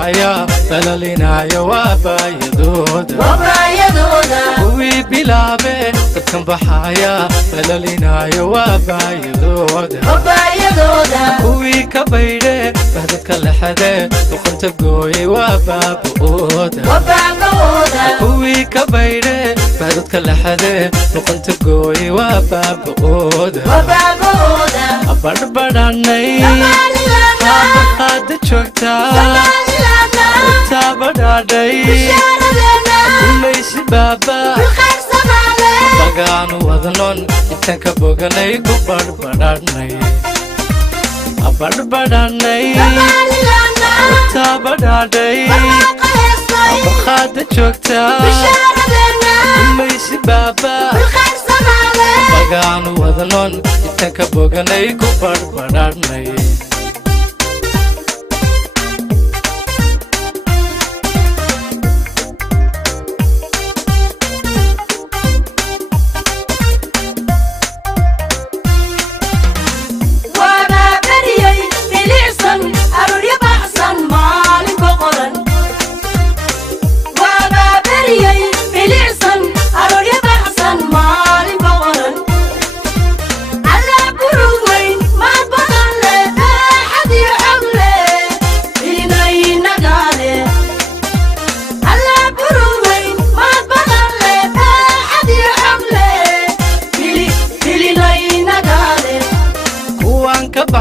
بحايا فللنا يوابا يدود كوي بلابي تكن بحايا فللنا يوابا يدود كوي كبيري بهدك الحدي وكنت بقوي وابا بقود كوي كبيري بهدك الحدي وكنت بقوي وابا بقود بربراني هاد شوكتا تابراني ليش بابا بغان وذنون يتنك بوغني كبربراني بربراني تابراني هاد شوكتا ليش بابا بغان وذنون يتنك بوغني كبربراني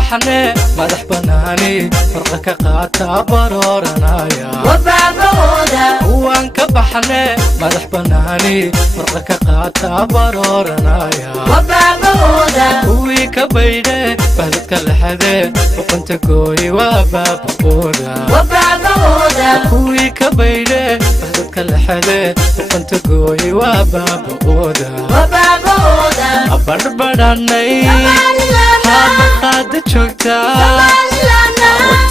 بحني مدح بناني فرقك قاتا برورنايا وانك بحني مدح بناني فرقك قاتا برورنايا كوي كبيري بهدك الحدي وكنت قوي وباب قودا كوي كبيري بهدك الحدي وكنت قوي وباب قودا بربراني هاد شوكتا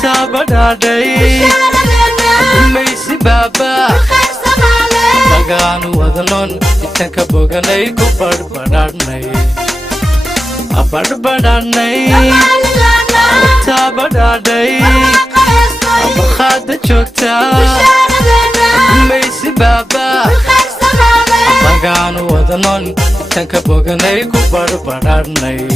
تابراني ليش بابا بغان وذنون يتنك بوغني كبربراني بربراني تابراني هاد شوكتا ليش بابا بغان وذنون يتنك بوغني كبربراني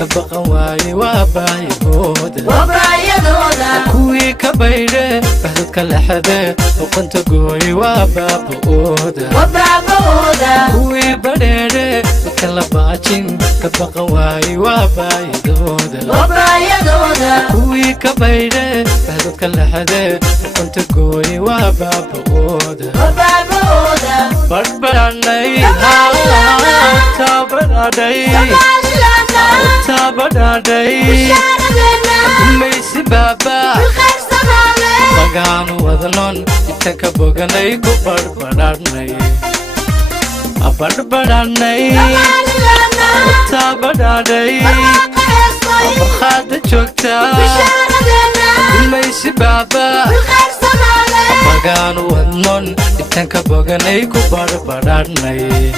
كبقواي واباي هودا كوي كبيري بهدك الحدي وكنت قوي وابا بودا كوي بريري كلباتين كبقواي واباي هودا كوي كبيري بهدك الحدي وكنت قوي وابا بودا بربراني تابراني تابراني ليش بابا بغان وذنون يتنك بوغني كبربراني بربراني تابراني هاد شوكتا ليش بابا بغان وذنون يتنك بوغني كبربراني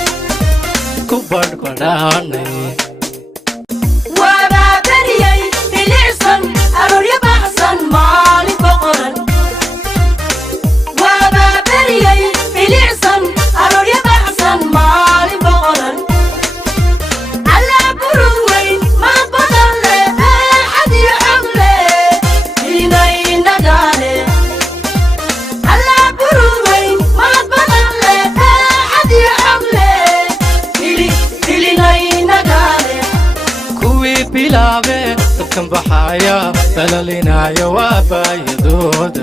كم بحايا dalalinayo waabayadooda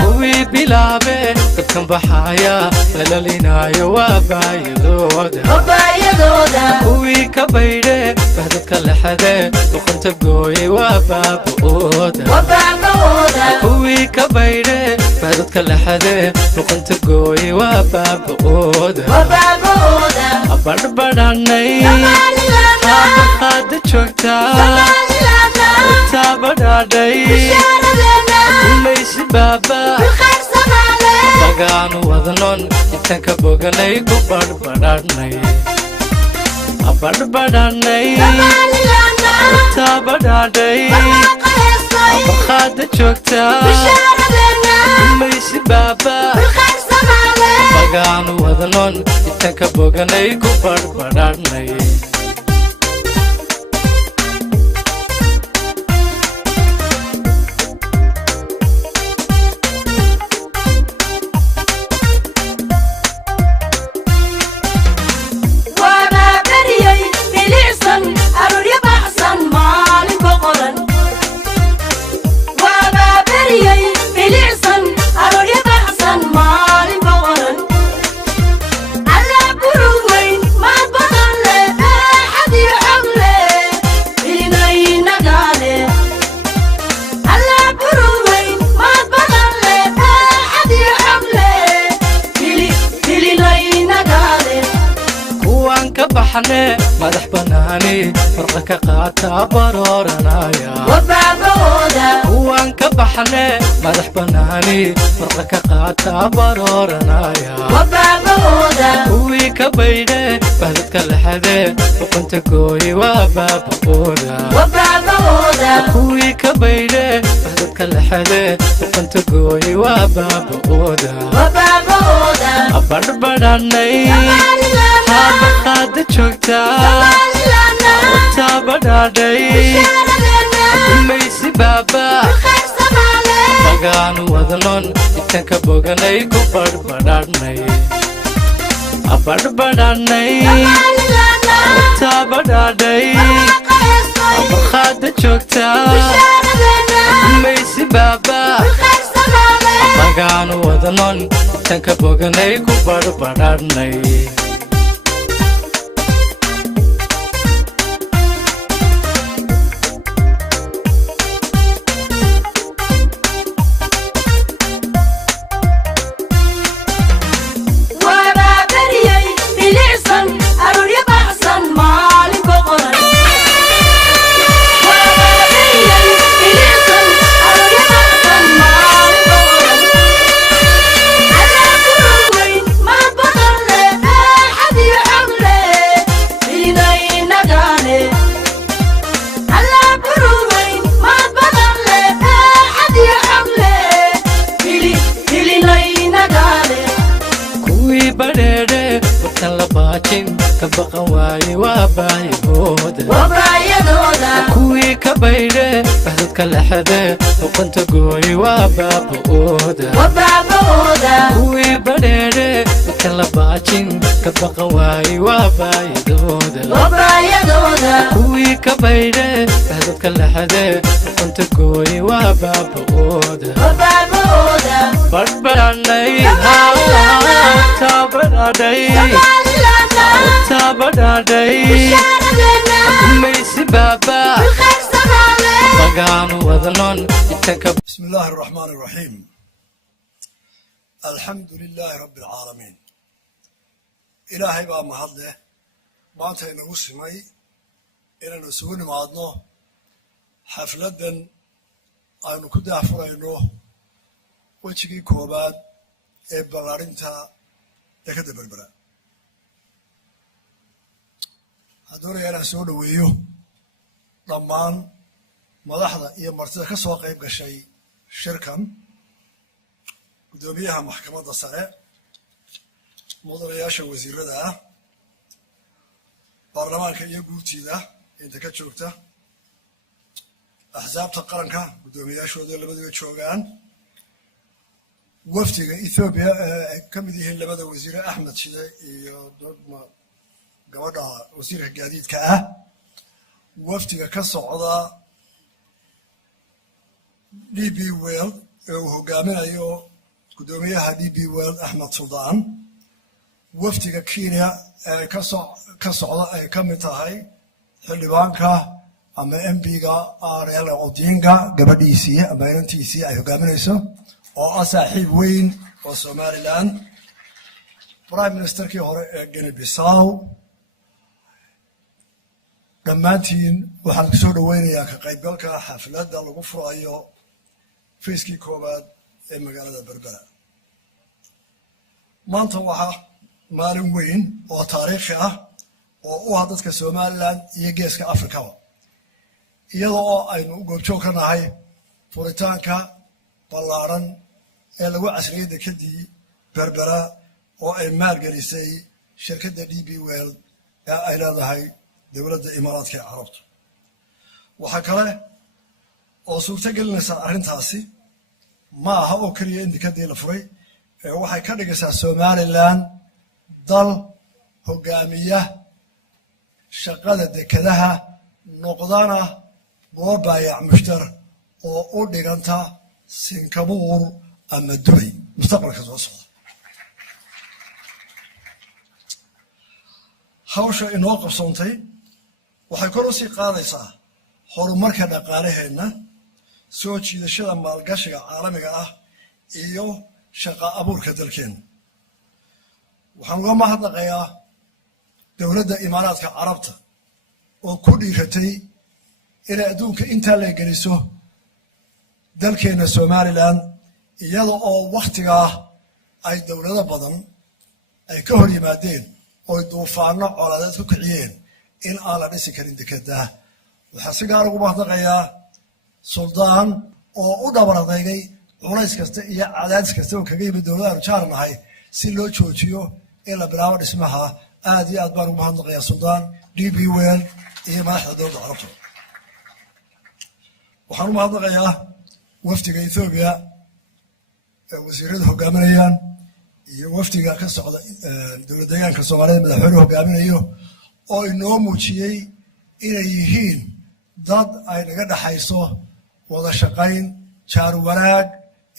kuwii bilaabe dadkan baxaya dalalinayo waabayadooda kuwii ka baydhe bahdadka lexade luqunta gooye waabaaba'ooda kuwii ka baydhe bahdadka lexade luqunta gooye waabaaba'ooda abarbadhanay qaada joogtaa taabadhaadhay kulaysi baaba bagaanu wadnon intaan ka boganay ku barbadhanay abarbadhanay taabadhaadhay qaada joogtaa kulaysi baaba bagaanu wadnon intaan ka boganay ku barbadhanay madax banaani farqa ka qaata barooranaya kuwaan ka baxne madax banaani farqa ka qaata barooranaya kuwii ka baydhe bahdadka lexade luqunta gooye waabaaba'ooda kuwii ka baydhe bahdadka lexade luqunta gooye waabaaba'ooda abarbadhanay qaada joogtaa taabadhaadhay kulaysi baaba bagaanu wadnon intaan ka boganay ku barbadhanay abarbadhanay taabadhaadhay qaada joogtaa kulaysi baaba bagaanu wadnon intaan ka boganay ku barbadhanay ka baqan waaye waabayadooda kuwii ka baydhe bahdadka lexade luqunta gooye waabaaba'ooda kuwii badheedhe dadkan la baajin ka baqan waaye waabayadooda kuwii ka baydhe bahdadka lexade luqunta gooye waabaaba'ooda barbadhanay taabadhaadhay kulaysi baaba bagaanu wadnon intaan ka بسم الله الرحمن الرحيم الحمد لله رب العالمين إلهي بقى مهضة ما أنت نقسمي إلى نسوون معضنا حفلة أنا كده أفرينه وشكي كوباد إبلارنتا يكده بربرا هدوري أنا سؤال ويو ضمان ملاحظة هي مرتبة كسوق يبقى شيء شركة قدوميها محكمة الصلاة مديرياشا وزير ده برلمان كي يقولتي ده أنت كتشوفته أحزاب تقارنك قدومياشا وده اللي بدو يتشوفان وفتي إثيوبيا كم يديه اللي بدو وزير أحمد شده ما قبضة وزير الجديد كأه وفتي كسر عضا DB World ee uu hogaaminayo guddoomiyaha DB World Axmed Suldaan wafdiga Kenya ee ka socda ay ka mid tahay xildhibaanka ama MPga Raila Odinga gabadhiisii ama inantiisii ay hogaaminayso oo ah saaxiib weyn oo Somaliland Prime Ministerkii hore ee Guinea Bissau dhammaantiin waxaan kusoo dhaweynayaa ka qaybgalka xafladda lagu furayo fayskii koowaad ee magaalada Berbera maanta waxaa maalin weyn oo taariikhi ah oo u ah dadka Somaliland iyo geeska Afrikaba iyadoo oo aynu goobjoog ka nahay furitaanka ballaaran ee lagu casriyey dekedii Berbera oo ay maalgelisay shirkadda DB World ee ay leedahay dowladda Imaaraadka Carabta waxa kale oo suurto gelinaysa arrintaasi ma aha oo kaliya in dekedii la furay ee waxay ka dhigaysaa Somaliland dal hogaamiya shaqada dekedaha noqdana goob baayac mushtar oo u dhiganta Singapore ama Dubai mustaqbalka soo socda hawsha inoo qabsoontay waxay kor u sii qaadaysaa horumarka dhaqaalaheena soo jiidashada maalgashiga caalamiga ah iyo shaqo abuurka dalkeena waxaan uga mahadnaqayaa dowladda Imaaraadka Carabta oo ku dhiiratay inay adduunka intaa la geliso dalkeena Somaliland iyada oo waqtigaa ay dowlado badan ay ka hor yimaadeen oo duufaano coladeed ku kiciyeen in aan la dhisi karin dekedaha waxaa si gaar ugu mahadnaqayaa Suldaan oo u dhabar adeegay culays kasta iyo cadaadis kasta oo kaga yimid dowladaha jaarnahay si loo joojiyo in la bilaabo dhismaha aad iyo aad baan ugu mahadnaqayaa Suldaan DB World iyo madaxda dowladda Carabta waxaan u mahadnaqayaa wafdiga Ethiopia ee wasiirada hogaaminayaan iyo wafdiga ka socda dowladda deegaanka Soomaaliyeed madaxweynuhu hogaaminayo oo inoo muujiyey inay yihiin dad ay naga dhaxayso wada shaqayn jaar wanaag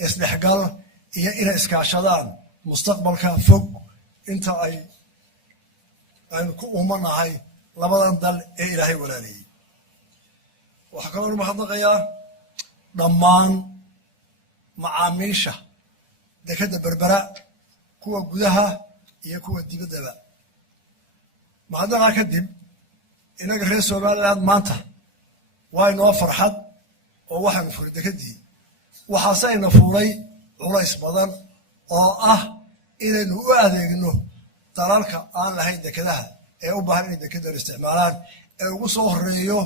isdhexgal iyo inay iskaashadaan mustaqbalka fog inta aynu ku umanahay labadan dal ee Ilaahay walaaliyey waxaa kaloo mahadnaqayaa dhammaan macaamiisha dekedda Berbera kuwa gudaha iyo kuwa dibaddaba mahadnaqa kadib inaga reer Somaliland maanta waa inoo farxad oo waxaanu furay dekedii waxaase ayna furay culays badan oo ah inaynu u adeegno dalalka aan lahayn dekedaha ee u baahan inay dekedda isticmaalaan ee ugu soo horeeyo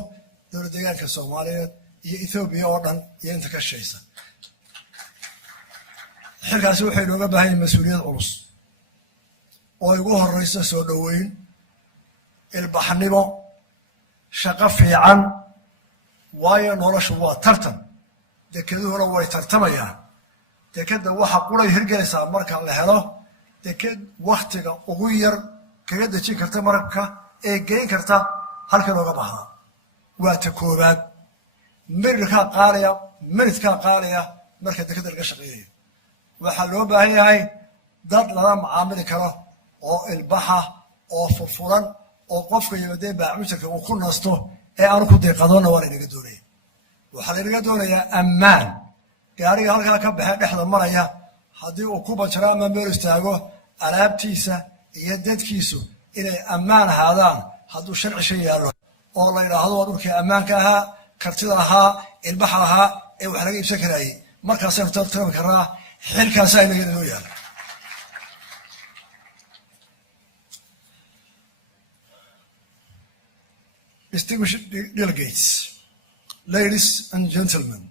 dowladda deegaanka Soomaaliyeed iyo Ethiopia oo dhan iyo inta ka shaqeysa xilkaasi waxay nooga baahan yihiin mas'uuliyad culus oo ugu horeysa soo dhaweyn ilbaxnimo shaqo fiican waayo noloshu waa tartan dekeduhuna way tartamayaan dekedda waxa qulay hirgelaysaa marka la helo deked waktiga ugu yar kaga dejin karta marabka ee geyn karta halka looga baahdaa waa ta koobaad minidkaa qaalaya marka dekedda laga shaqeynayo waxaa loo baahan yahay dad lala macaamili karo oo ilbaxa oo furfuran oo qofka yimaadee baamujarka uu ku nasto ee aanu ku deeqadoonna waa laynaga doonaya waxaa laynaga doonayaa ammaan gaariga halkaa ka baxee dhexda maraya haddii uu ku banjaro ama meel istaago alaabtiisa iyo dadkiisu inay ammaan ahaadaan hadduu sharci shay yaallo oo la yidhaahdo waa dhulkii ammaanka ahaa kartida ahaa ilbaxa ahaa ee wax laga iibsan karaayey markaasaynu tartami karnaa xilkaasa inaga inoo yaala Distinguished delegates, ladies and gentlemen,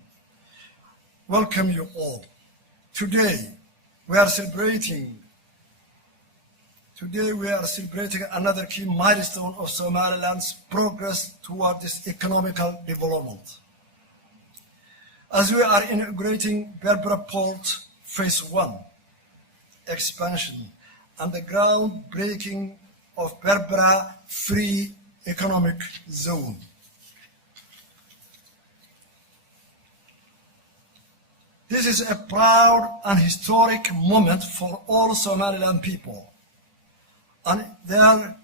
welcome you all. Today we are celebrating another key milestone of Somaliland's progress toward this economical development. As we are inaugurating Berbera Port Phase 1 expansion and the groundbreaking of Berbera Free Economic Zone. This is a proud and historic moment for all Somaliland people. And their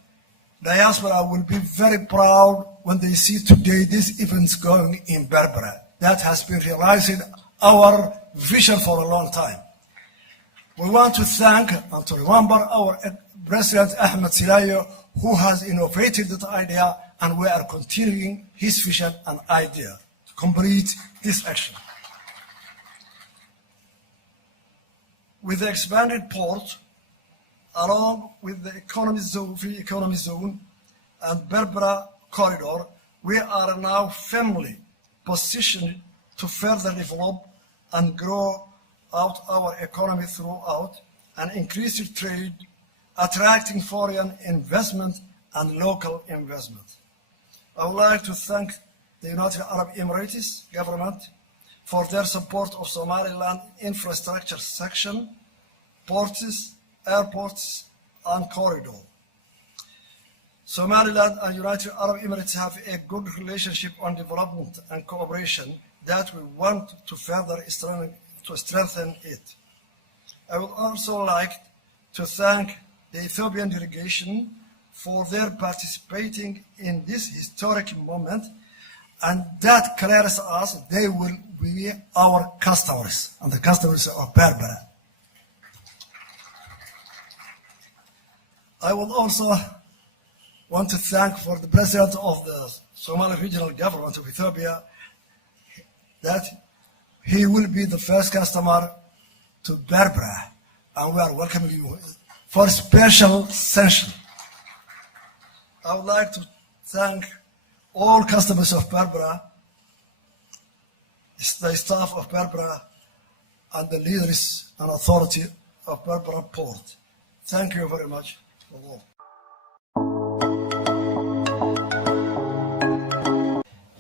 diaspora will be very proud when they see today these events going in Berbera. That has been realizing our vision for a long time. We want to thank and to remember our President Ahmed Silayo, who has innovated that idea, and we are continuing his vision and idea to complete this action. With the expanded port, along with the free economy zone and Berbera corridor, we are now firmly positioned to further develop and grow out our economy throughout and increase trade, attracting foreign investment and local investment. I would like to thank the United Arab Emirates government for their support of Somaliland infrastructure section, ports, airports, and corridor. Somaliland and United Arab Emirates have a good relationship on development and cooperation that we want to further strengthen it. I would also like to thank the Ethiopian delegation for their participating in this historic moment, and that clears us they will be our customers and the customers of Berbera. I would also want to thank for the President of the Somali Regional Government of Ethiopia that he will be the first customer to Berbera, and we are welcoming you for special session. I would like to thank all customers of Berbera, the staff of Berbera, and the leaders and authority of Berbera Port. Thank you very much for all.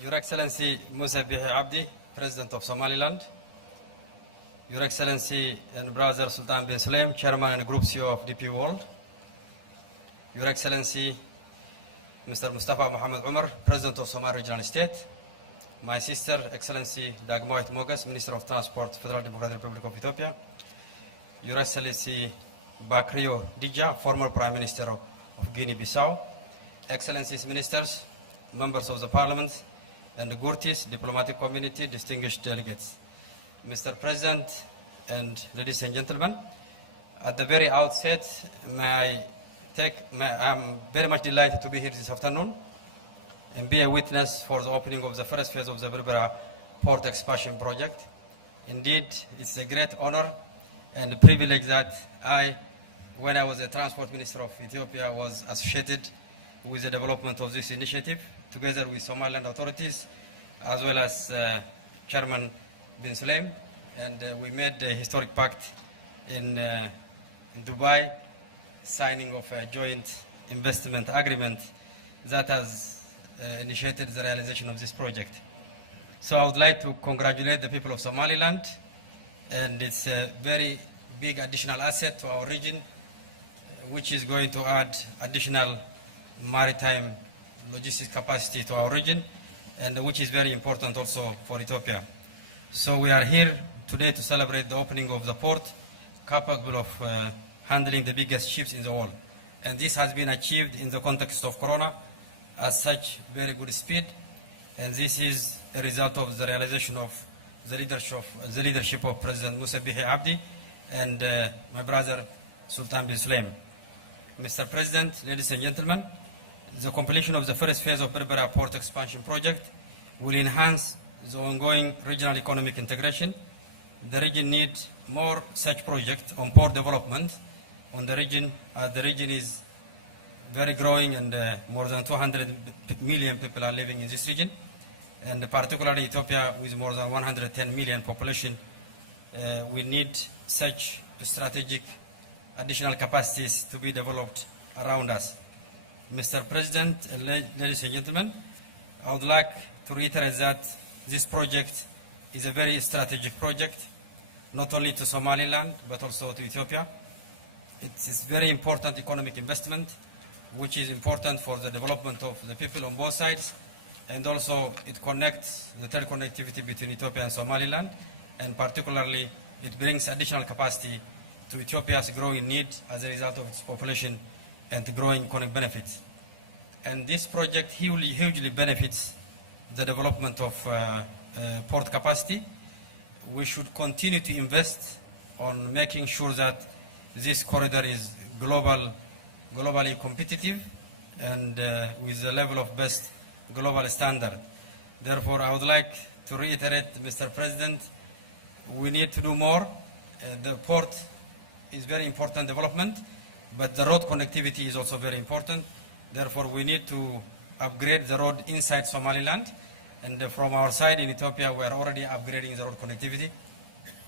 Your Excellency Musa Bihi Abdi, President of Somaliland, Your Excellency and Brother Sultan bin Sulaim, Chairman and Group CEO of DP World, Your Excellency Mr. Mustafa Mohammed Umar, President of Somali Regional State, my sister, Excellency Dagmawit Mogas, Minister of Transport, Federal Democratic Republic of Ethiopia, Your Excellency Bakrio Dija, former Prime Minister of Guinea-Bissau, Excellencies Ministers, members of the Parliament, and the Gurtis, diplomatic community, distinguished delegates. Mr. President and ladies and gentlemen, at the very outset, I'm very much delighted to be here this afternoon and be a witness for the opening of the first phase of the Berbera Port Expansion Project. Indeed, it's a great honor and a privilege that when I was the Transport Minister of Ethiopia, was associated with the development of this initiative, together with Somaliland authorities, as well as Chairman bin Sulaim, and we made a historic pact in Dubai, signing of a joint investment agreement that has initiated the realization of this project. So I would like to congratulate the people of Somaliland, and it's a very big additional asset to our region, which is going to add additional maritime logistics capacity to our region, and which is very important also for Ethiopia. So we are here today to celebrate the opening of the port, capable of handling the biggest ships in the world. And this has been achieved in the context of Corona at such very good speed. And this is a result of the realization of the leadership of President Musa Bihi Abdi and my brother Sultan bin Sulaim. Mr. President, ladies and gentlemen, the completion of the first phase of Berbera Port Expansion Project will enhance the ongoing regional economic integration. The region needs more such projects on port development on the region, as the region is very growing, and more than 200 million people are living in this region. And particularly Ethiopia, with more than 110 million population, we need such strategic additional capacities to be developed around us. Mr. President, ladies and gentlemen, I would like to reiterate that this project is a very strategic project, not only to Somaliland, but also to Ethiopia. It is very important economic investment, which is important for the development of the people on both sides, and also it connects the teleconnectivity between Ethiopia and Somaliland, and particularly it brings additional capacity to Ethiopia's growing need as a result of its population and the growing economic benefits. And this project hugely benefits the development of port capacity. We should continue to invest on making sure that this corridor is globally competitive and with the level of best global standard. Therefore, I would like to reiterate, Mr. President, we need to do more. The port is very important development, but the road connectivity is also very important. Therefore, we need to upgrade the road inside Somaliland. And from our side in Ethiopia, we are already upgrading the road connectivity.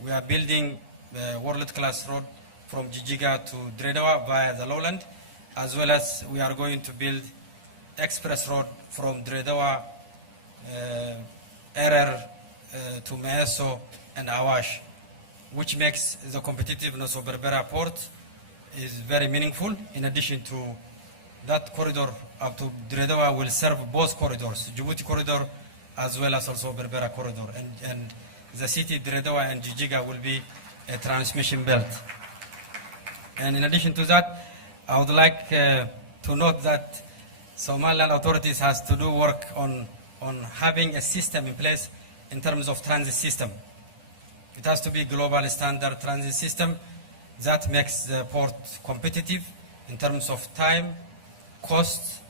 We are building the world-class road from Jijiga to Dredawa via the lowland, as well as we are going to build express road from Dredawa, Erer to Meeso and Awash, which makes the competitiveness of Berbera port is very meaningful. In addition to that corridor up to Dredawa will serve both corridors, Djibouti corridor as well as also Berbera corridor. And the city Dredawa and Jijiga will be a transmission belt. And in addition to that, I would like to note that Somaliland authorities has to do work on having a system in place in terms of transit system. It has to be global standard transit system that makes the port competitive in terms of time, cost,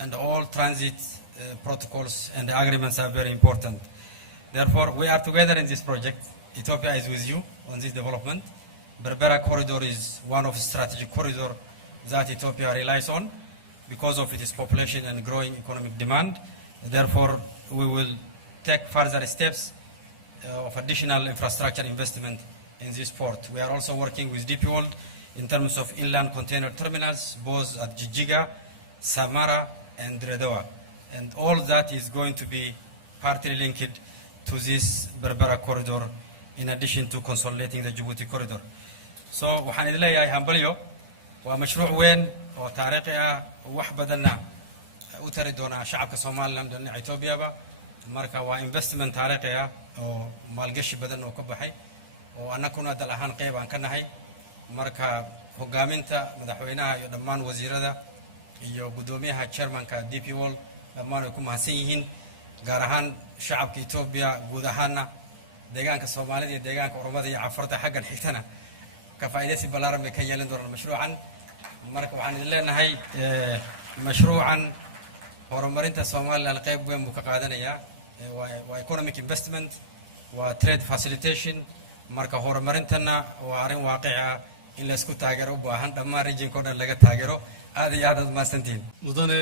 and all transit protocols and agreements are very important. Therefore, we are together in this project. Ethiopia is with you on this development. Berbera corridor is one of the strategic corridors that Ethiopia relies on because of its population and growing economic demand. Therefore, we will take further steps of additional infrastructure investment in this port. We are also working with DP World in terms of inland container terminals, both at Jijiga, Samara, and Dredawa. And all that is going to be partly linked to this Berbera corridor in addition to consolidating the Djibouti corridor. So, waxaan idin leeyahay hambalyo waa mashruuc weyn oo taariikhi ah wax badanna u tari doona shacabka Soomaaliland iyo Ethiopia marka waa investment taariikhi ah oo maalgashi badan oo ka baxay oo annaguna dal ahaan qayb aan ka nahay marka hogaaminta madaxweynaha iyo dhammaan wasiirada iyo gudoomiyaha chairmanka DP World dhammaan ay ku mahadsan yihiin gaar ahaan shacabka Ethiopia guud ahaanna deegaanka Soomaalida iyo deegaanka Oromada iyo Cafarta xaggan xigtana ka faa'iideysi balaaran bay ka yeelan doonaan mashruucan marka waxaan idin leenahay mashruucan horumarinta Soomaaliland qayb weyn buu ka qaadanayaa waa economic investment waa trade facilitation marka horumarintana waa arrin waaqici ah in la isku taageero u baahan dhammaan regionka oo dhan laga taageero aad iyo aad mahadsantiin mudane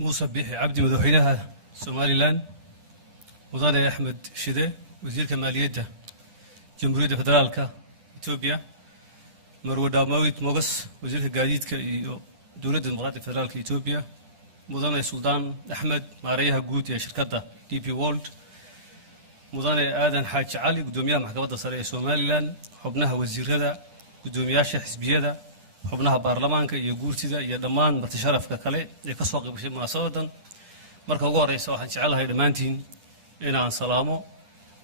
Muuse Biixi Cabdi madaxweynaha Somaliland mudane Axmed Shide wasiirka maaliyadda Jamhuuriyadda Federaalka Ethiopia Marwo Daawud Mogas wasiirka gaadiidka iyo dowladda dimuqraadiga federaalka Ethiopia mudane Suldaan Axmed maareeyaha guud ee shirkadda DP World mudane Aadan Xaaji Cali gudoomiyaha maxkamadda sare ee Somaliland xubnaha wasiirada gudoomiyaasha xisbiyada xubnaha baarlamaanka iyo guurtida iyo dhammaan marti sharafka kale ee ka soo qaybgashay munaasabadan marka ugu horeysa waxaan jecelahay dhammaantiin inaan salaamo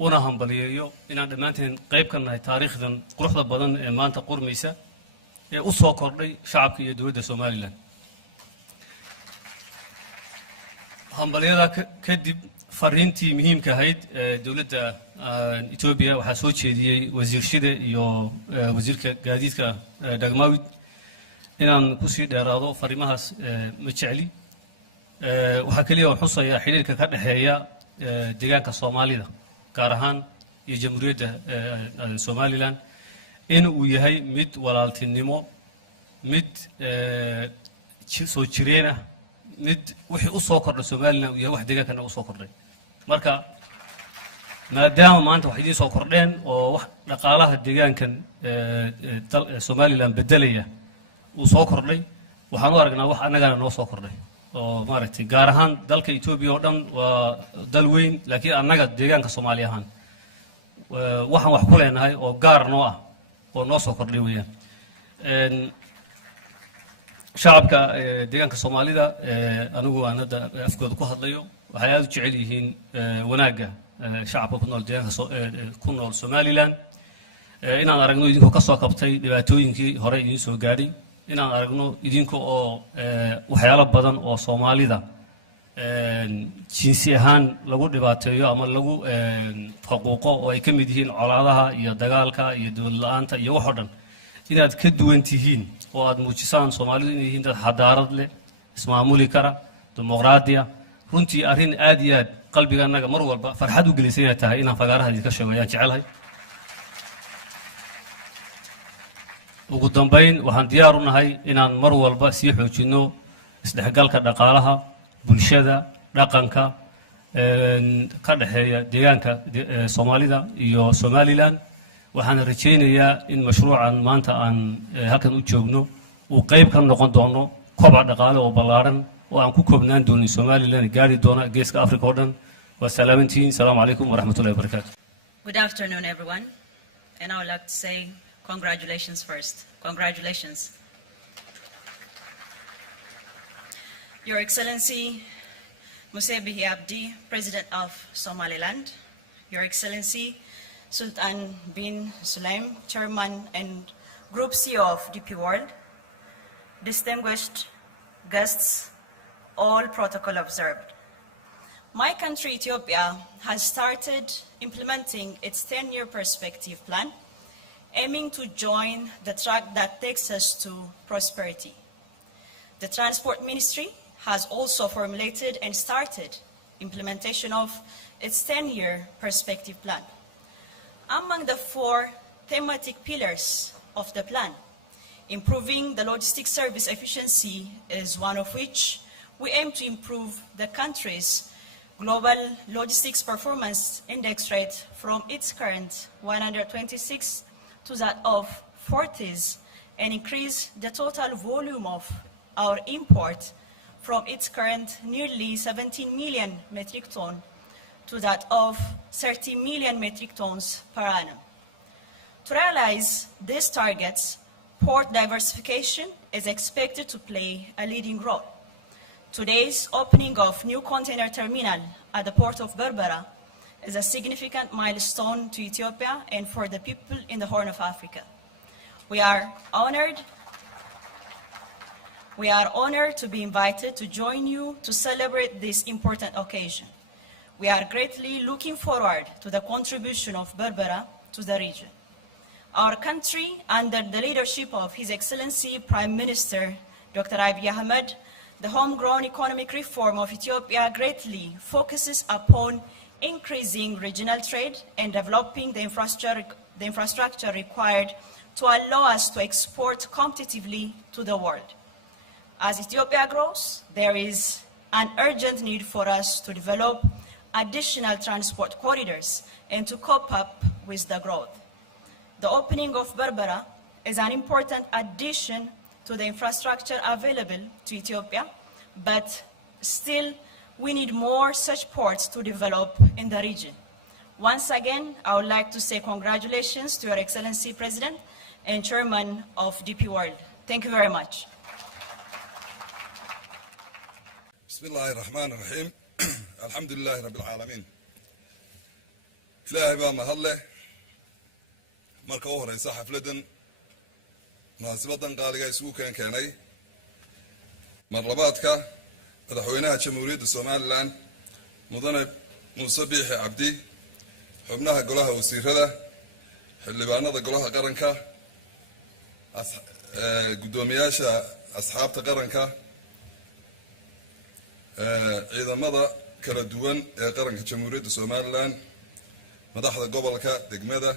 una hambaliyeeyo inaan dhammaantiin qayb ka nahay taariikhdan quruxda badan ee maanta qurmaysa ee u soo kordhay shacabka iyo dowladda Somaliland hambaliyada kadib fariintii muhiimka ahayd dowladda Ethiopia waxaa soo jeediyay wasiir Shide iyo wasiirka gaadiidka Dagmawid inaan ku sii dheeraado fariimahaas ma jecli waxa kaliya oo xusaya xiriirka ka dhaxeeya deegaanka Soomaalida gaar ahaan iyo Jamhuuriyadda Somaliland in uu yahay mid walaaltinimo mid soo jireena mid wixii u soo kordhay Somaliland iyo wax deegaankana u soo kordhay marka maadaama maanta wax idin soo kordheen oo wax dhaqaalaha deegaankan Somaliland bedelaya uu soo kordhay waxaan u aragnaa wax annagana noo soo kordhay oo maaragtay gaar ahaan dalka Ethiopia oo dhan waa dal weyn laakiin annaga deegaanka Soomaaliya ahaan waxaan wax ku leenahay oo gaar noo ah oo noo soo kordhay weeyaan shacabka deegaanka Soomaalida anigu aan hadda afkooda ku hadlayo waxay aad u jecel yihiin wanaagga shacabka ku nool deegaanka ku nool Somaliland inaan aragno idinku ka soo qabtay dhibaatooyinkii hore idin soo gaadhay inaan aragno idinku oo waxyaalo badan oo Soomaalida jinsi ahaan lagu dhibaateeyo ama lagu faquuqo oo ay ka mid yihiin colaadaha iyo dagaalka iyo dawlad la'aanta iyo wax oo dhan inaad ka duwan tihiin oo aad muujisaan Soomaalidu inay yihiin dad xadaarad leh ismaamuli kara dimuqraadiya runtii arrin aad iyo aad qalbiganaga mar walba farxad u gelisay tahay inaan fagaaraha idinka sheego ayaan jecelahay ugu dambayn waxaan diyaar u nahay inaan mar walba sii xoojino isdhexgalka dhaqaalaha bulshada dhaqanka ka dhaxeeya deegaanka Soomaalida iyo Somaliland waxaan rajaynayaa in mashruucan maanta aan halkan u joogno uu qayb ka noqon doono kobac dhaqaale oo ballaaran oo aan ku koobnaan doonin Somaliland gaari doona geeska Afrika oo dhan wa salaamantiin salaamu calaykum wa rahmatullahi wa barakaatuh. Good afternoon everyone, and I would like to say congratulations first. Congratulations. Your Excellency Muse Bihi Abdi, President of Somaliland, Your Excellency Sultan bin Sulaim, Chairman and Group CEO of DP World, distinguished guests, all protocol observed. My country, Ethiopia, has started implementing its 10-year perspective plan, aiming to join the track that takes us to prosperity. The Transport Ministry has also formulated and started implementation of its 10-year perspective plan. Among the 4 thematic pillars of the plan, improving the logistics service efficiency is one of which we aim to improve the country's global logistics performance index rate from its current 126 to that of 40s and increase the total volume of our import from its current nearly 17 million metric ton to that of 30 million metric tons per annum. To realize these targets, port diversification is expected to play a leading role. Today's opening of new container terminal at the port of Berbera is a significant milestone to Ethiopia and for the people in the Horn of Africa. We are honored to be invited to join you to celebrate this important occasion. We are greatly looking forward to the contribution of Berbera to the region. Our country, under the leadership of His Excellency Prime Minister Dr. Abiy Ahmed, the homegrown economic reform of Ethiopia greatly focuses upon increasing regional trade and developing the infrastructure required to allow us to export competitively to the world. As Ethiopia grows, there is an urgent need for us to develop additional transport corridors and to cope up with the growth. The opening of Berbera is an important addition to the infrastructure available to Ethiopia, but still we need more such ports to develop in the region. Once again, I would like to say congratulations to Your Excellency President and Chairman of DP World. Thank you very much. بسم الله الرحمن الرحيم الحمد لله رب العالمين إلهي بقى مهله marka u horeysa xafladan munaasibadan qaaliga isugu keenay marlabaadka madaxweynaha jamhuuriyadda Soomaaliland mudane Muuse Biixi Cabdi xubnaha golaha wasiirada xildhibaanada golaha qaranka gudoomiyaasha asxaabta qaranka ciidamada kala duwan ee qaranka jamhuuriyadda Soomaaliland madaxda gobolka degmada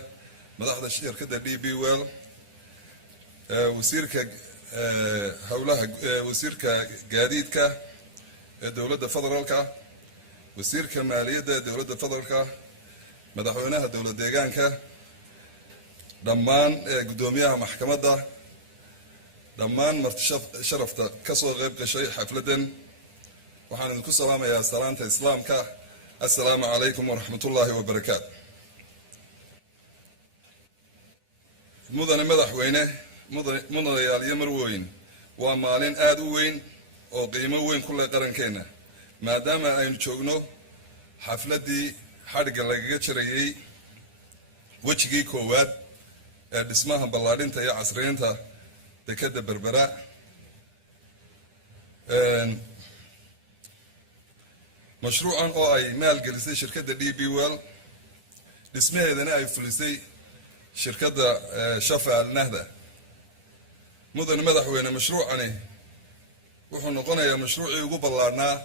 madaxda shirkadda DP World wasiirka hawlaha wasiirka gaadiidka ee dawladda federaalka wasiirka maaliyadda ee dawladda federaalka madaxweynaha dawladda deegaanka dhammaan gudoomiyaha maxkamadda dhammaan marti sharafta ka soo qayb gashay xafladan waxaan idinku salaamayaa salaanta islaamka assalaamu calaykum wa rahmatullaahi wa barakaatuh mudane madaxweyne mudanayaal iyo marweyn waa maalin aad u weyn oo qiimo weyn ku leh qarankeena maadaama aynu joogno xadhigga lagaga jarayay wejigii koowaad ee dhismaha ballaadhinta iyo casriyeynta dekadda berbera. mashruucan oo ay maalgelisay shirkadda DP World dhismaheedana ay fulisay shirkadda Shafa Al Nahda. mudane madaxweyne mashruucani wuxuu noqonayaa mashruucii ugu ballaarnaa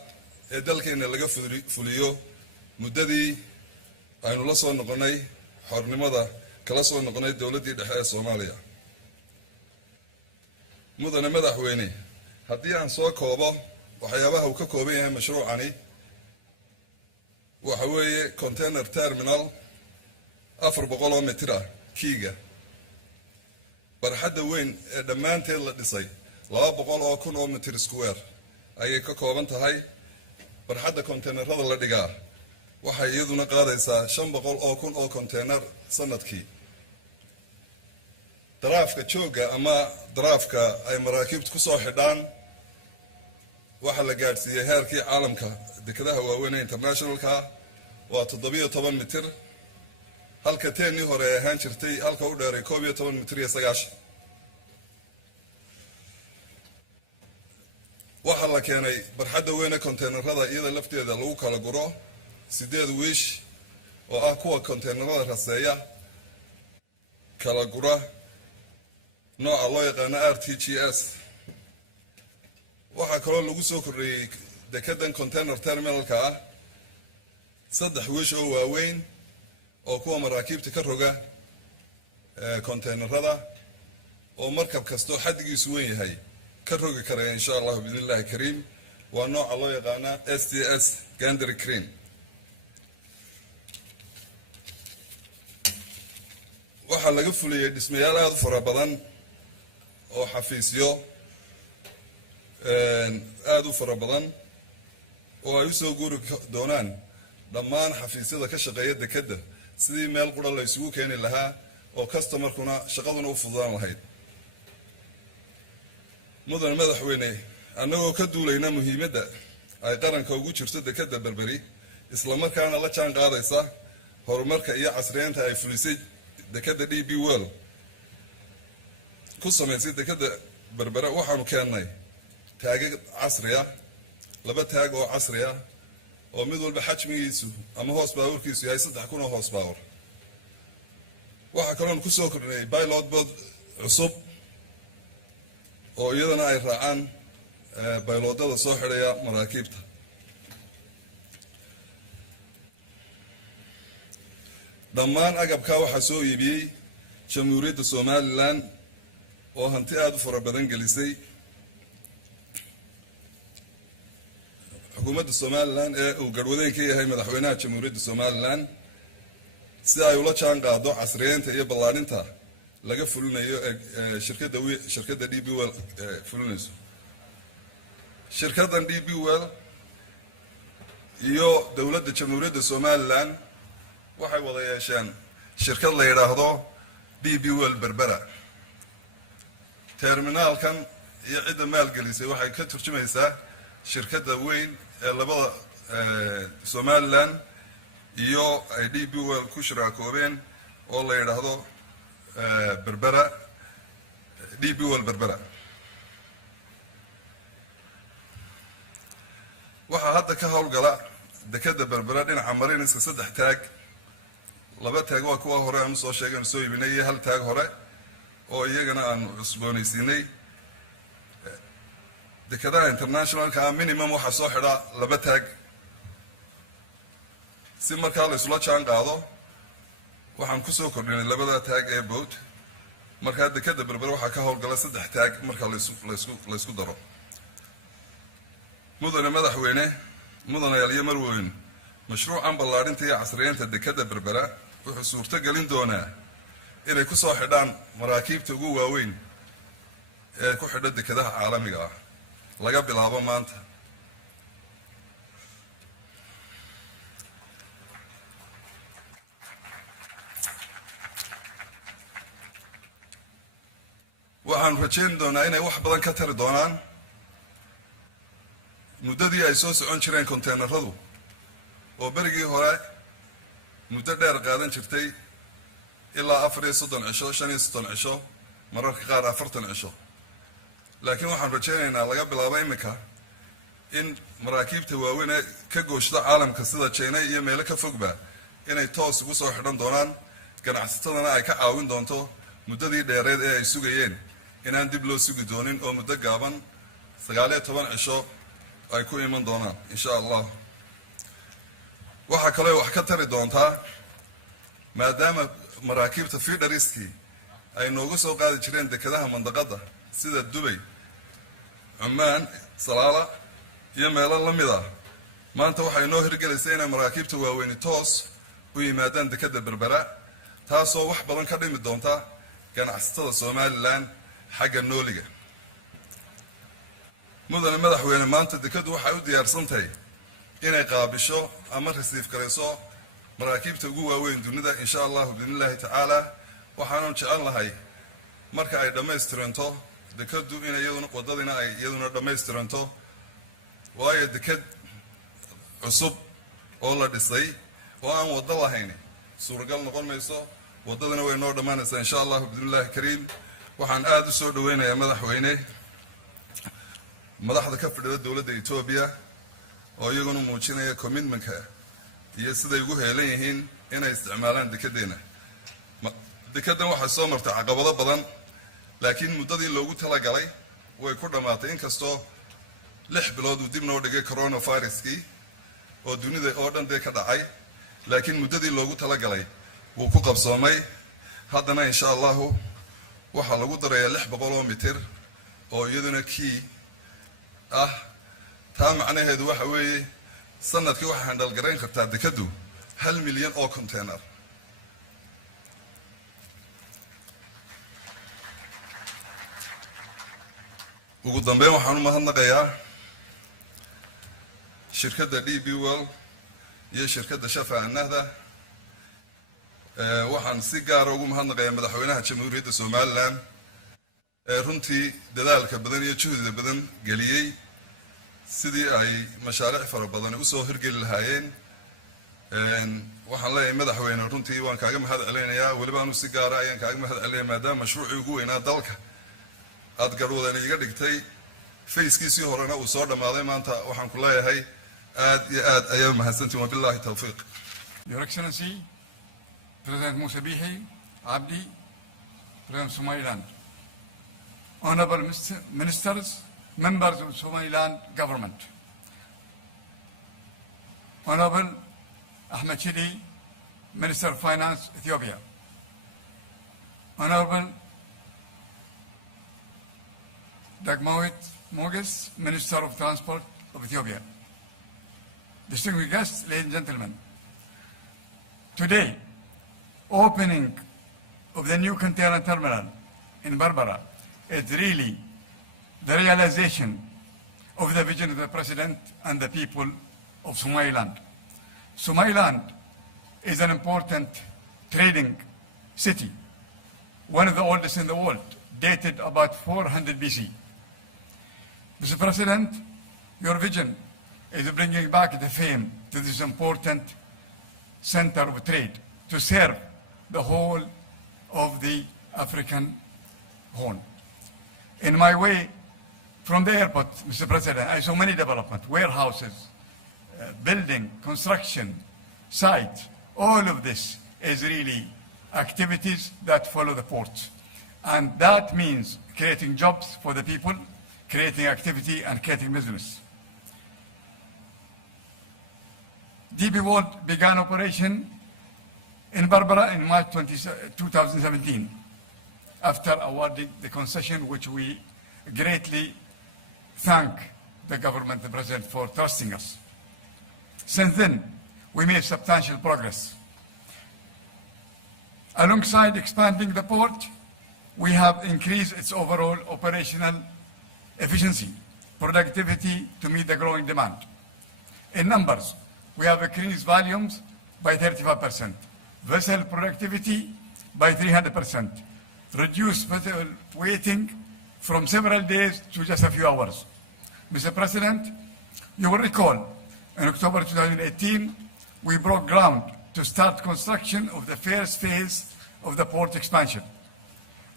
ee dalkeena laga fuliyo muddadii aynu la soo noqonay xornimada kala soo noqonay dowladdii dhexe ee Soomaaliya. mudane madaxweyne haddii aan soo koobo waxyaabaha uu ka kooban yahay mashruucani waxa weeye container terminal 400 mitir ah kiiga, barxadda weyn ee dhammaanteed la dhisay 200,000 mitir square ayay ka kooban tahay. barxadda konteenarada la dhigaa waxay iyaduna qaadaysaa 500,000 konteenar sanadkii. daraafka jooga ama daraafka ay maraakiibtu ku soo xidhaan waxaa la gaadhsiiyey heerkii caalamka dekadaha waaweyn ee internationalka waa 17 mitir, halka teenii hore ay ahaan jirtay halka u dheeray 11 mitir iyo 9. waxaa la keenay barxadda weyne konteenarada iyada lafteeda lagu kala guro 8 wiish oo ah kuwa konteenarada raseeya kala gura nooca loo yaqaano RTGS. waxaa kaloo lagu soo kordhiyey dekedan container terminalka ah 3 wiish oo waaweyn oo kuwa maraakiibta ka roga konteenarada oo markab kastoo xaddigiisu weyn yahay ka rogi karaya insha Allah biidhnillaahi kariim. waa nooca loo yaqaana STS Gantry Crane. waxaa laga fuliyey dhismayaal aad u fara badan oo xafiisyo aad u fara badan oo ay u soo guuri doonaan dhammaan xafiisyada ka shaqeeya dekedda sidii meel qura la isugu keeni lahaa oo customerkuna shaqaduna u fududaan lahayd. mudane madaxweyne annagoo ka duulayna muhiimadda ay qaranka ugu jirto dekedda berberi isla markaana la jaan qaadaysa horumarka iyo casriyeynta ay fulisay dekedda DP World ku samaysay dekedda berbera waxaanu keennay taagag casri ah, 2 taag oo casri ah oo mid walba xajmigiisu ama hoos baawarkiisu yahay 3,000 hoos baawar. waxaa kaloon ku soo kordhinay pilot boat cusub oo iyadana ay raacaan baylodada soo xidhaya maraakiibta. dhammaan agabka waxaa soo iibiyey jamhuuriyadda Somaliland oo hanti aad u fara badan gelisay. xukuumadda Somaliland ee uu garwadeenka yahay madaxweynaha jamhuuriyadda Somaliland si ay ula jaan qaado casriyeynta iyo ballaadhinta laga fulinayo shirkadda DP World fulinayso. shirkaddan DP World iyo dowladda jamhuuriyadda Somaliland waxay wada yeesheen shirkad la yiraahdo DP World Berbera. terminalkan iyo cidda maalgelisay waxay ka turjumaysaa shirkadda weyn ee labada Somaliland iyo ay DP World ku shiraakoobeen oo la yiraahdo Berbera DP World Berbera. waxaa hadda ka howlgala dekedda berbera dhinaca marinaysa 3 taag. 2 taag waa kuwa hore aan soo sheegay soo iibinay iyo 1 taag hore oo iyagana aan cusboonaysiinay. dekedaha internationalka minimum waxaa soo xidha 2 taag si markaa la isla jaan qaado. waxaan ku soo kordhinay 2 taag ee boat. markaa dekedda berbera waxaa ka howlgala 3 taag marka la isku daro. mudane madaxweyne mudanayaal iyo marweyn mashruucan ballaadhinta iyo casriyeynta dekedda berbera wuxuu suurto gelin doonaa inay ku soo xidhaan maraakiibta ugu waaweyn ee ku xidha dekedaha caalamiga ah laga bilaabo maanta. waxaan rajayn doonaa inay wax badan ka tari doonaan muddadii ay soo socon jireen konteenaradu oo berigii hore muddo dheer qaadan jirtay ilaa 34 cisho 35 cisho mararka qaar 40 cisho laakiin waxaan rajaynaynaa laga bilaabo iminka in maraakiibta waaweyn ee ka gooshda caalamka sida China iyo meelo ka fogba inay toos ugu soo xidhan doonaan ganacsatadana ay ka caawin doonto muddadii dheereed ee ay sugayeen inaan dib loo sugi doonin oo muddo gaaban 19 cisho ay ku iman doonaan insha Allah waxa kale wax ka tari doontaa maadaama maraakiibta feederiski ay noogu soo qaadi jireen dekedaha mandaqada sida Dubai Amman Salaala iyo meelo la mid ah maanta waxay noo hirgelisay inay maraakiibta waaweyn toos u yimaadaan dekeda Berbera taasoo wax badan ka dhimi doonta ganacsatada Somaliland xagga nooliga mudane madaxweyne maanta dekedu waxay u diyaarsan tahay inay qaabisho ama rasiif karayso maraakiibta ugu waaweyn dunida insha Allah billahi ta'ala waxaanu jecel lahay marka ay dhameystiranto dekedu in iyaduna wadadina ay iyaduna dhameystiranto waayo deked cusub oo la dhisay oo aan wada lahayn suuragal noqon mayso wadadana way noo dhamaanaysaa insha Allah billahi kariim waxaan aad u soo dhaweynayaa madaxweyne madaxda ka fadhida dawladda Itoobiya oo iyaguna muujinaya commitment-ka iyo siday ugu heelan yihiin inay isticmaalaan dekedeena dekedan waxaa soo martay caqabado badan laakiin muddadii loogu talagalay way ku dhamaatay inkastoo 6 bilood uu dib noo dhigay coronavirus-kii oo dunida oo dhan ka dhacay laakiin muddadii loogu talagalay wuu ku qabsoomay haddana insha Allah waxa lagu darayaa 600 mitir oo iyaduna kii ah taa macnaheedu waxa weeye sanadkii waxa handal gareyn kartaa dekedu 1 milyan oo container ugu dambeyn waxaan u mahadnaqayaa shirkadda DB World iyo shirkadda Shafa Nahda waxaan si gaar ah ugu mahadnaqayaa madaxweynaha Jamhuuriyadda Somaliland runtii dadaalka badan iyo juhdiga badan galiyay sidii ay mashaariic fara badan u soo hirgeli lahaayeen waxaan leeyahay madaxweyne runtii waan kaaga mahad celinayaa waliba aanu si gaar ah ayaan kaaga mahad celinayaa maadaama mashruucii ugu weynaa dalka aad garwadana iga dhigtay fayskiisii horena uu soo dhamaaday maanta waxaan ku leeyahay aad iyo aad ayaa mahadsantiin wabillahi tawfiiq Your Excellency President Musa Bihi Abdi President Somaliland Honorable Ministers Members of Somaliland Government Honorable Ahmed Shidi Minister of Finance Ethiopia Honorable Dagmawit Moges Minister of Transport of Ethiopia distinguished guests, ladies and gentlemen, today opening of the new container terminal in Berbera is really the realization of the vision of the President and the people of Somaliland. Somaliland is an important trading city, one of the oldest in the world, dated about 400 BC. Mr. President, your vision is bringing back the fame to this important center of trade to serve the whole of the African Horn. In my way from the airport, Mr. President, I saw many developments, warehouses, building, construction, sites. All of this is really activities that follow the port. And that means creating jobs for the people, creating activity and creating business. DB World began operation in Berbera in March 2017 after awarding the concession, which we greatly thank the government, the President, for trusting us. Since then, we made substantial progress. Alongside expanding the port, we have increased its overall operational efficiency, productivity to meet the growing demand. In numbers, we have increased volumes by 35%, vessel productivity by 300%, reduced vessel waiting from several days to just a few hours. Mr. President, you will recall in October 2018, we broke ground to start construction of the first phase of the port expansion.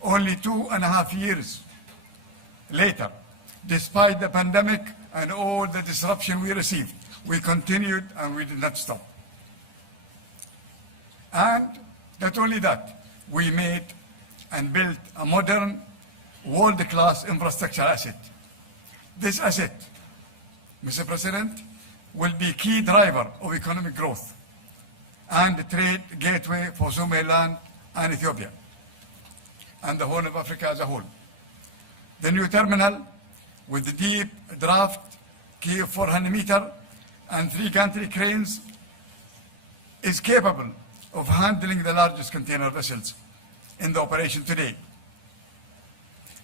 Only 2.5 years later, despite the pandemic and all the disruption we received, we continued and we did not stop. And not only that, we made and built a modern world-class infrastructure asset. This asset, Mr. President, will be key driver of economic growth and the trade gateway for Somaliland and Ethiopia and the Horn of Africa as a whole. The new terminal with the deep draft quay of 400 meter and 3 gantry cranes is capable of handling the largest container vessels in the operation today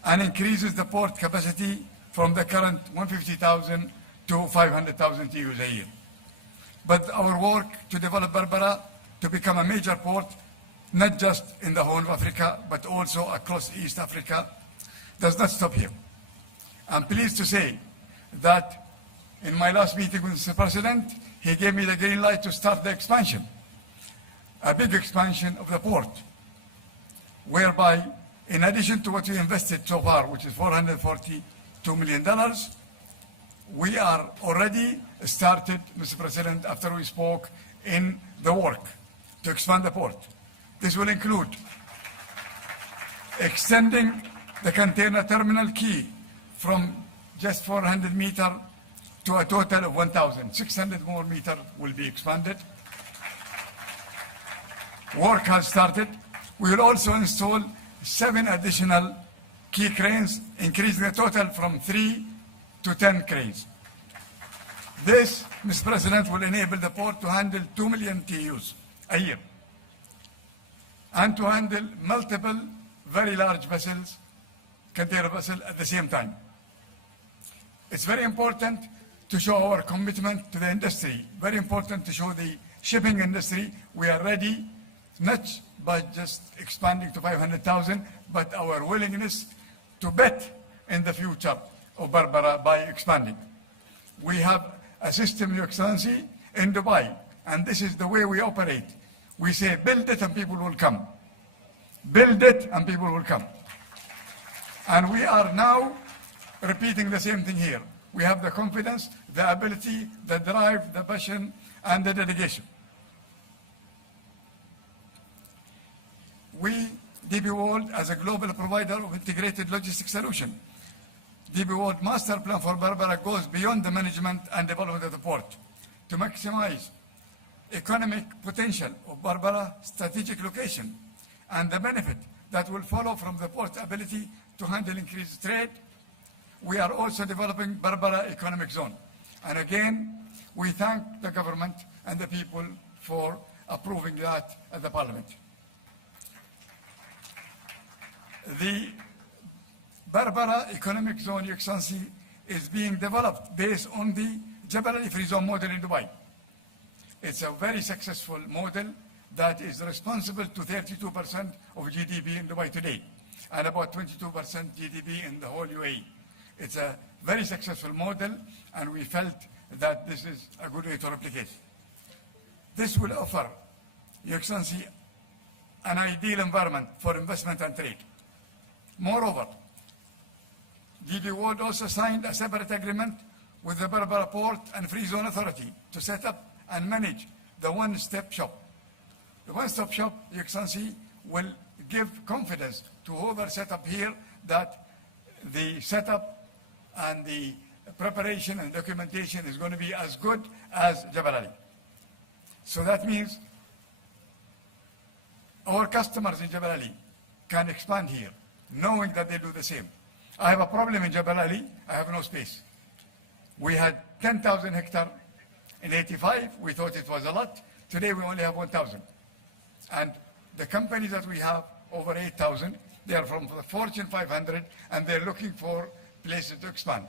and increases the port capacity from the current 150,000 to 500,000 TEUs a year. But our work to develop Berbera to become a major port, not just in the Horn of Africa, but also across East Africa, does not stop here. I'm pleased to say that in my last meeting with Mr. President, he gave me the green light to start the expansion, a big expansion of the port, whereby in addition to what we invested so far, which is $442 million, we are already started, Mr. President, after we spoke, in the work to expand the port. This will include extending the container terminal quay from just 400 meters to a total of 1,600 more meters will be expanded. Work has started. We will also install 7 additional quay cranes, increasing the total from 3 to 10 cranes. This, Mr. President, will enable the port to handle 2 million TEUs a year and to handle multiple very large vessels, container vessels at the same time. It's very important to show our commitment to the industry, very important to show the shipping industry we are ready, not by just expanding to 500,000, but our willingness to bet in the future of Berbera by expanding. We have a system, Your Excellency, in Dubai, and this is the way we operate. We say, build it and people will come. Build it and people will come. And we are now repeating the same thing here. We have the confidence, the ability, the drive, the passion, and the dedication. We, DP World, as a global provider of integrated logistics solution, DP World Master Plan for Berbera goes beyond the management and development of the port to maximize economic potential of Berbera strategic location and the benefit that will follow from the port's ability to handle increased trade. We are also developing Berbera Economic Zone. And again, we thank the government and the people for approving that at the Parliament. The Berbera Economic Zone, Your Excellency, is being developed based on the Jebel Ali Free Zone model in Dubai. It's a very successful model that is responsible to 32% of GDP in Dubai today, and about 22% GDP in the whole UAE. It's a very successful model, and we felt that this is a good way to replicate. This will offer, Your Excellency, an ideal environment for investment and trade. Moreover, DP World also signed a separate agreement with the Berbera Port and Free Zone Authority to set up and manage the one-stop shop. The one-stop shop, Your Excellency, will give confidence to whoever set up here that the setup and the preparation and documentation is going to be as good as Jebel Ali. So that means our customers in Jebel Ali can expand here, knowing that they do the same. I have a problem in Jebel Ali, I have no space. We had 10,000 hectares in '85, we thought it was a lot. Today we only have 1,000. And the companies that we have, over 8,000, they are from the Fortune 500, and they're looking for places to expand.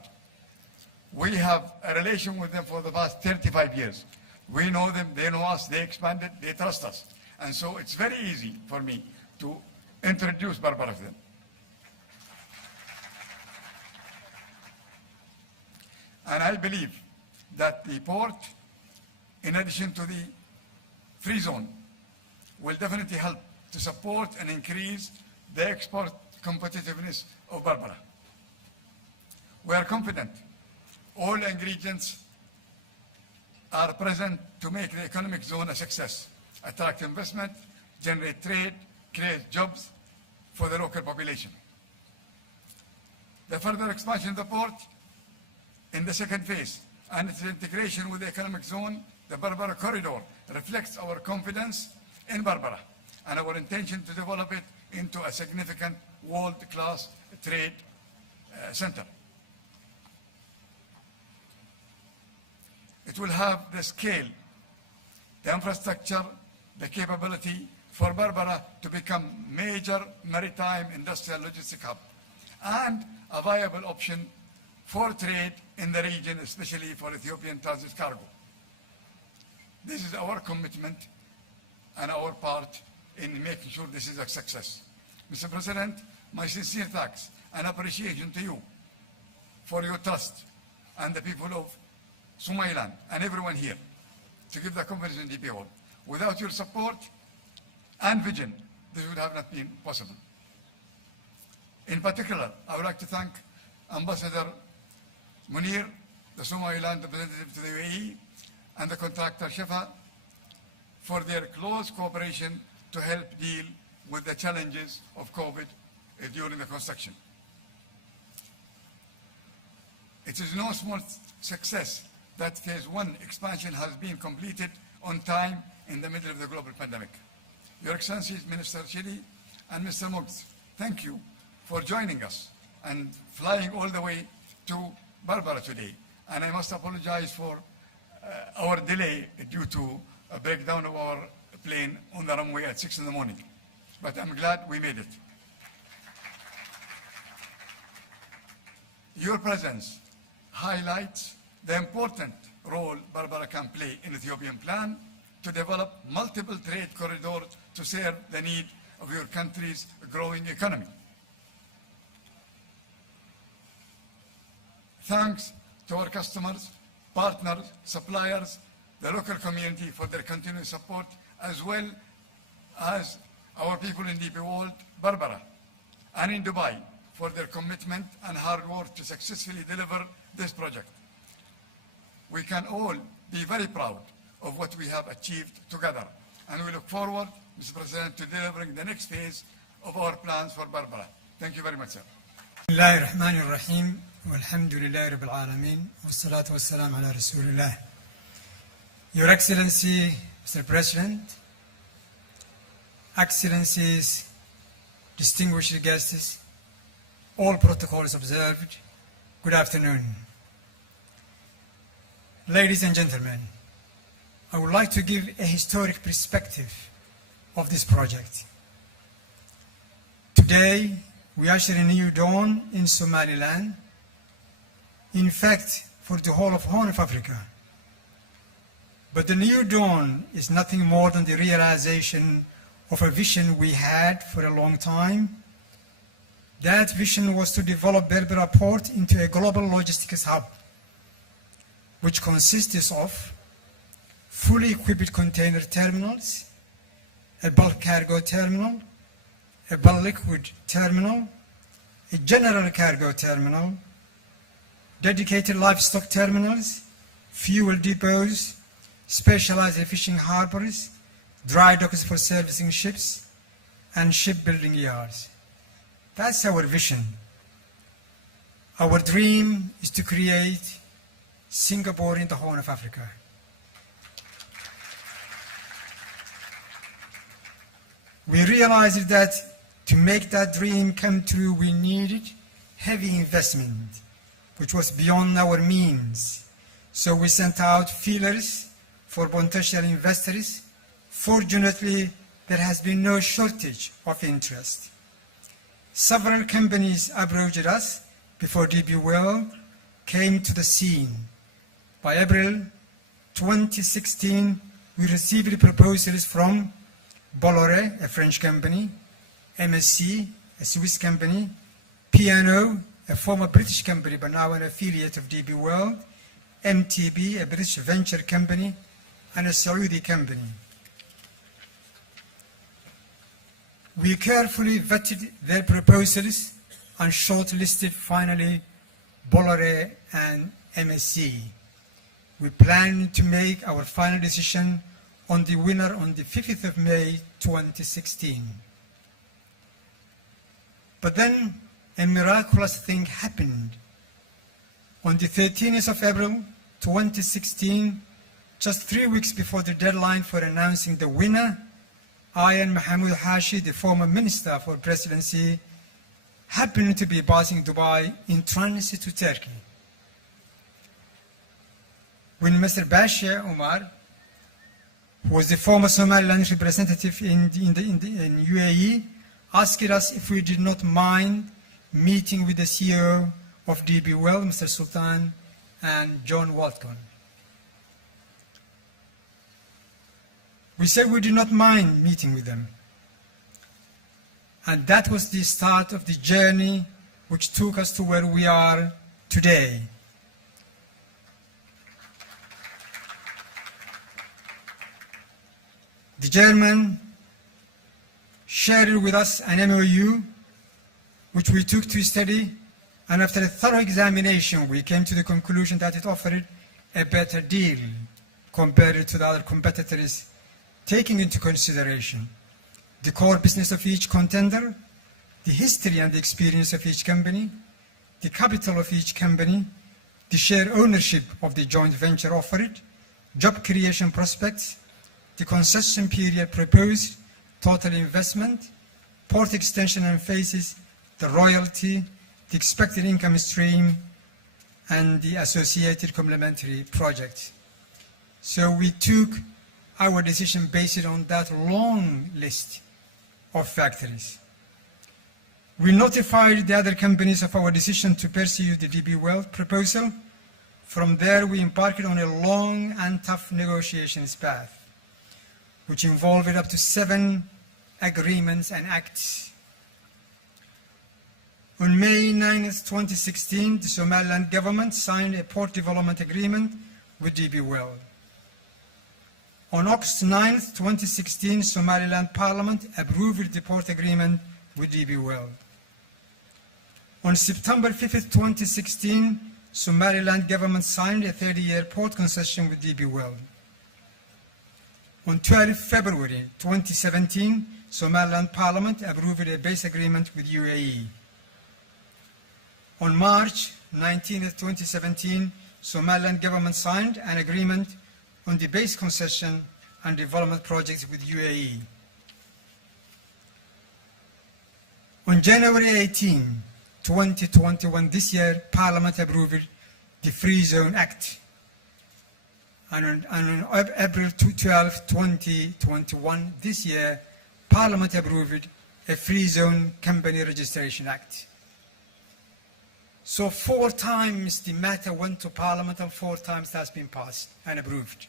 We have a relation with them for the past 35 years. We know them, they know us, they expanded, they trust us. And so it's very easy for me to introduce Berbera to them. And I believe that the port, in addition to the free zone will definitely help to support and increase the export competitiveness of Berbera. We are confident all ingredients are present to make the economic zone a success, attract investment, generate trade, create jobs for the local population. The further expansion of the port in the second phase and its integration with the economic zone, the Berbera corridor, reflects our confidence in Berbera and our intention to develop it into a significant world-class trade center. It will have the scale, the infrastructure, the capability for Berbera to become major maritime industrial logistic hub and a viable option for trade in the region, especially for Ethiopian transit cargo. This is our commitment and our part in making sure this is a success. Mr. President, my sincere thanks and appreciation to you for your trust and the people of Somaliland and everyone here to give the confidence in DP World. Without your support and vision, this would have not been possible. In particular, I would like to thank Ambassador Munir, the Somaliland representative to the UAE, and the contractor Shefa for their close cooperation to help deal with the challenges of COVID during the construction. It is no small success that phase 1 expansion has been completed on time in the middle of the global pandemic. Your Excellencies, Minister Chidi and Mr. Moggs, thank you for joining us and flying all the way to Berbera today. And I must apologize for our delay due to a breakdown of our plane on the runway at 6 in the morning. But I'm glad we made it. Your presence highlights the important role Berbera can play in the Ethiopian plan to develop multiple trade corridors to serve the need of your country's growing economy. Thanks to our customers, partners, suppliers, the local community for their continued support, as well as our people in DP World, Berbera, and in Dubai for their commitment and hard work to successfully deliver this project. We can all be very proud of what we have achieved together, and we look forward, Mr. President, to delivering the next phase of our plans for Berbera. Thank you very much, sir. بسم الله الرحمن الرحيم والحمد لله رب العالمين والصلاة والسلام على رسول الله. Your Excellency, Mr. President, Excellencies, distinguished guests, all protocols observed, good afternoon. Ladies and gentlemen, I would like to give a historic perspective of this project. Today, we usher a new dawn in Somaliland, in fact, for the whole of Horn of Africa. But the new dawn is nothing more than the realization of a vision we had for a long time. That vision was to develop Berbera Port into a global logistics hub, which consists of fully equipped container terminals, a bulk cargo terminal, a bulk liquid terminal, a general cargo terminal, dedicated livestock terminals, fuel depots, specialized fishing harbors, dry docks for servicing ships, and shipbuilding yards. That's our vision. Our dream is to create Singapore in the Horn of Africa. We realized that to make that dream come true, we needed heavy investment, which was beyond our means. So we sent out feelers for potential investors. Fortunately, there has been no shortage of interest. Several companies approached us before DP World came to the scene. By April 2016, we received proposals from Bolloré, a French company, MSC, a Swiss company, P&O, a former British company but now an affiliate of DP World, MTB, a British venture company, and a Saudi company. We carefully vetted their proposals and shortlisted finally Bolloré and MSC. We plan to make our final decision on the winner on the 5th of May 2016. But then a miraculous thing happened. On the 13th of April 2016, just 3 weeks before the deadline for announcing the winner, I and Mahmoud Hashi, the former Minister for Presidency, happened to be passing Dubai in transit to Turkey. When Mr. Bashir Omar, who was the former Somaliland representative in UAE, asked us if we did not mind meeting with the CEO of DB World, Mr. Sultan, and John Walton. We said we did not mind meeting with them. And that was the start of the journey which took us to where we are today. The Chairman shared with us an MOU which we took to study, and after a thorough examination we came to the conclusion that it offered a better deal compared to the other competitors, taking into consideration the core business of each contender, the history and the experience of each company, the capital of each company, the share ownership of the joint venture offered, job creation prospects, the concession period proposed, total investment, port extension and phases, the royalty, the expected income stream, and the associated complementary projects. So we took our decision based on that long list of factors. We notified the other companies of our decision to pursue the DB World proposal. From there, we embarked on a long and tough negotiations path, which involved up to 7 agreements and acts. On May 9th, 2016, the Somaliland government signed a port development agreement with DB World. On August 9th, 2016, Somaliland Parliament approved the port agreement with DB World. On September 5th, 2016, Somaliland government signed a 30-year port concession with DB World. On 12 February 2017, Somaliland Parliament approved a base agreement with UAE. On March 19, 2017, Somaliland government signed an agreement on the base concession and development projects with UAE. On January 18, 2021, this year, Parliament approved the Free Zone Act. And on April 12, 2021, this year, Parliament approved a Free Zone Company Registration Act. So 4 times the matter went to Parliament and 4 times that's been passed and approved.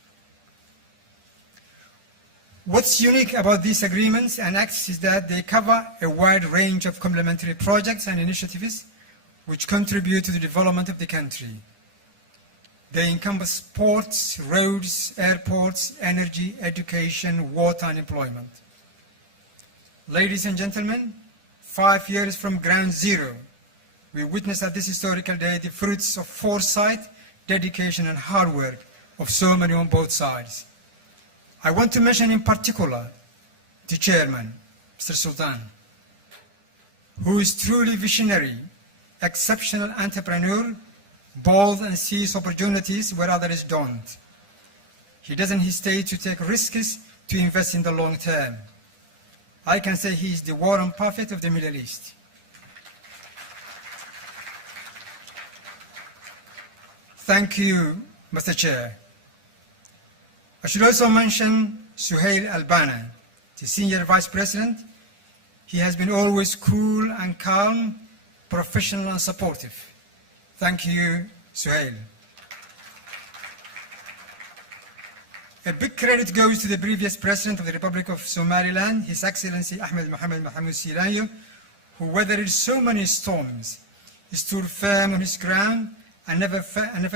What's unique about these agreements and acts is that they cover a wide range of complementary projects and initiatives which contribute to the development of the country. They encompass ports, roads, airports, energy, education, water, and employment. Ladies and gentlemen, 5 years from ground zero, we witness at this historical day the fruits of foresight, dedication, and hard work of so many on both sides. I want to mention in particular the chairman, Mr. Sultan, who is truly visionary, exceptional entrepreneur, bold and sees opportunities where others don't. He doesn't hesitate to take risks to invest in the long term. I can say he is the Warren Buffett of the Middle East. Thank you, Mr. Chair. I should also mention Suhail Al-Banna, the Senior Vice President. He has been always cool and calm, professional and supportive. Thank you, Suhail. A big credit goes to the previous President of the Republic of Somaliland, His Excellency Ahmed Mohamed Mohamed Silayo, who weathered so many storms, stood firm on his ground, and never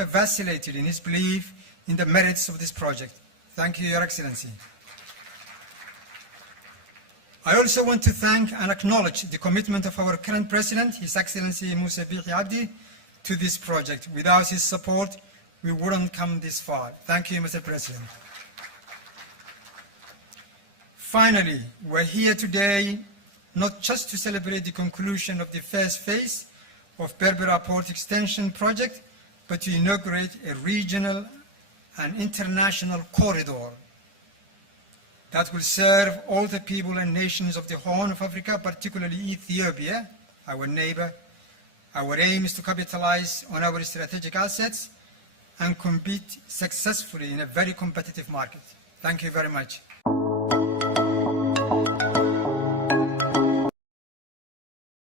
vacillated in his belief in the merits of this project. Thank you, Your Excellency. I also want to thank and acknowledge the commitment of our current President, His Excellency Musa Bihi Abdi, to this project. Without his support, we wouldn't come this far. Thank you, Mr. President. Finally, we're here today not just to celebrate the conclusion of the first phase of Berbera Port Extension project, but to inaugurate a regional and international corridor that will serve all the people and nations of the Horn of Africa, particularly Ethiopia, our neighbor. Our aim is to capitalize on our strategic assets and compete successfully in a very competitive market. Thank you very much.